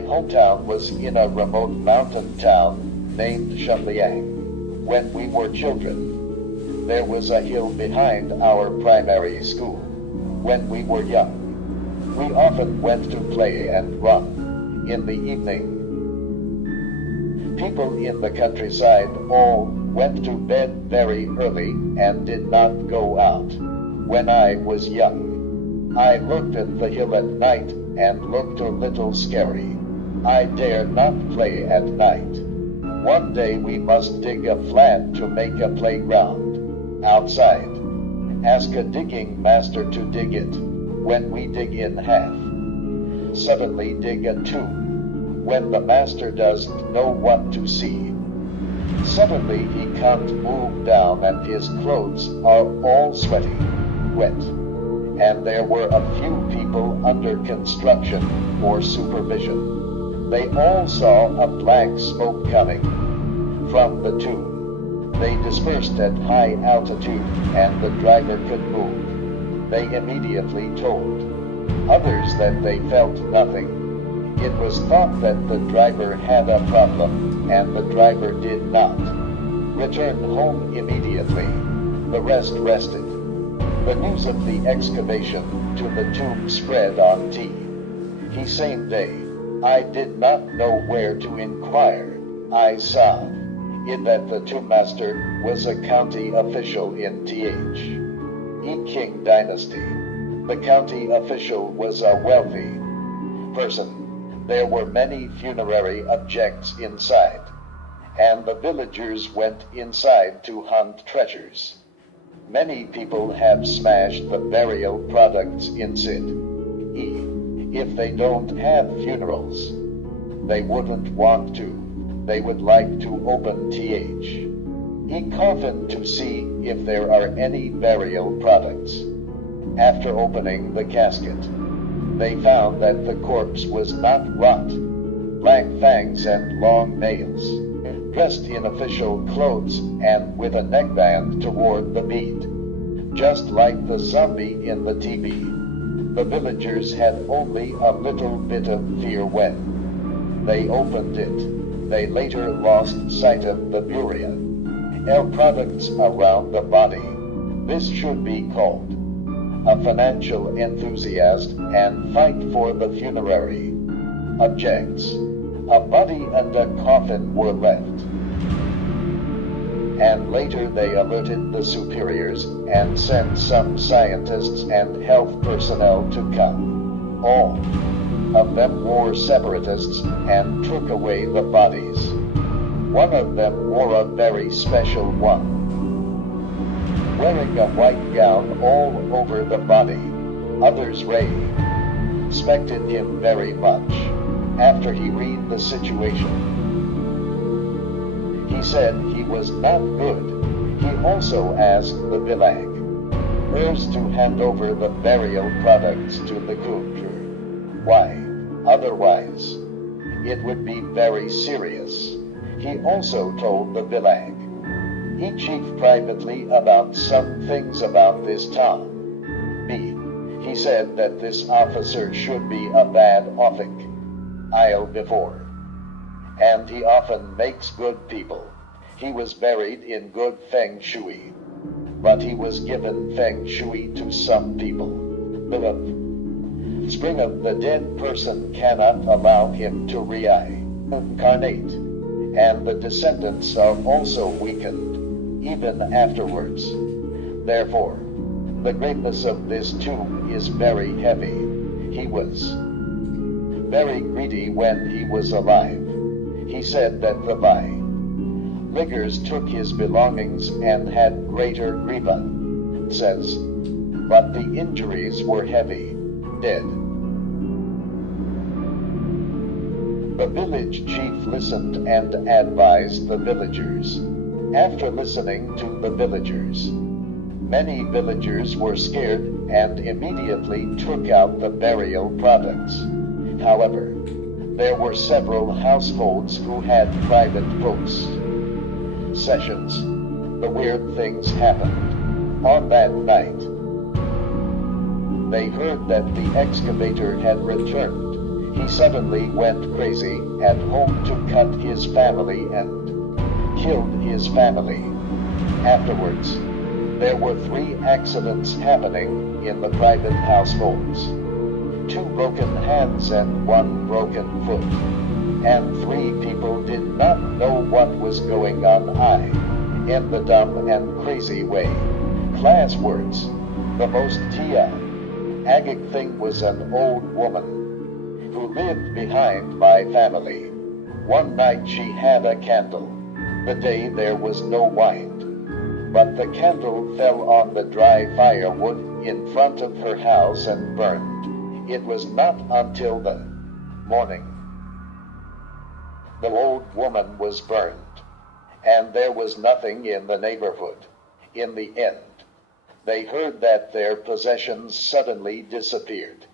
My hometown was in a remote mountain town named Shunliang. When we were children, there was a hill behind our primary school. When we were young, we often went to play and run. In the evening, people in the countryside all went to bed very early and did not go out. When I was young, I looked at the hill at night and looked a little scary. I dared not play at night. One day we must dig a flat to make a playground outside. Ask a digging master to dig it. When we dig in half, suddenly dig a two. When the master doesn't know what to see, suddenly he can't move down and his clothes are all sweaty, wet. And there were a few people under construction or supervision. They all saw a black smoke coming from the tube. They dispersed at high altitude and the driver could move. They immediately told others that they felt nothing. It was thought that the driver had a problem, and the driver did not return home immediately. The rest rested. The news of the excavation to the tomb spread on TV. Same day, I did not know where to inquire. I saw it that the tomb master was a county official in Qing dynasty. The county official was a wealthy person. There were many funerary objects inside, and the villagers went inside to hunt treasures. Many people have smashed the burial products inside. If they don't have funerals, they wouldn't want to. They would like to open coffin to see if there are any burial products. After opening the casket, they found that the corpse was not rot, black fangs and long nails, dressed in official clothes and with a neckband toward the bead, just like the zombie in the TV. The villagers had only a little bit of fear when they opened it. They later lost sight of the burial products around the body. This should be called a financial enthusiast and fight for the funerary objects. A body and a coffin were left. And later they alerted the superiors and sent some scientists and health personnel to come. All of them were separatists and took away the bodies. One of them wore a very special one, wearing a white gown all over the body. Others respected him very much. After he read the situation, he said he was not good. He also asked the villagers to hand over the burial products to the culture. Why? Otherwise, it would be very serious. He also told the village he chief privately about some things about this town. He said that this officer should be a bad officer before, and he often makes good people. He was buried in good feng shui, but he was given feng shui to some people. The spring of the dead person cannot allow him to reincarnate, and the descendants are also weakened, even afterwards. Therefore, the greatness of this tomb is very heavy. He was very greedy when he was alive. He said that the villagers took his belongings and had greater grievances, but the injuries were heavy, dead. The village chief listened and advised the villagers. After listening to the villagers, many villagers were scared and immediately took out the burial products. However, there were several households who had private sessions. The weird things happened. On that night, they heard that the excavator had returned. He suddenly went crazy at home to cut his family and killed his family. Afterwards, there were 3 accidents happening in the private households. 2 broken hands and 1 broken foot. And 3 people did not know what was going on. In the dumb and crazy way. Class words. The most agic thing was an old woman who lived behind my family. One night she had a candle. The day there was no wind, but the candle fell on the dry firewood in front of her house and burned. It was not until the morning the old woman was burned, and there was nothing in the neighborhood. In the end, they heard that their possessions suddenly disappeared.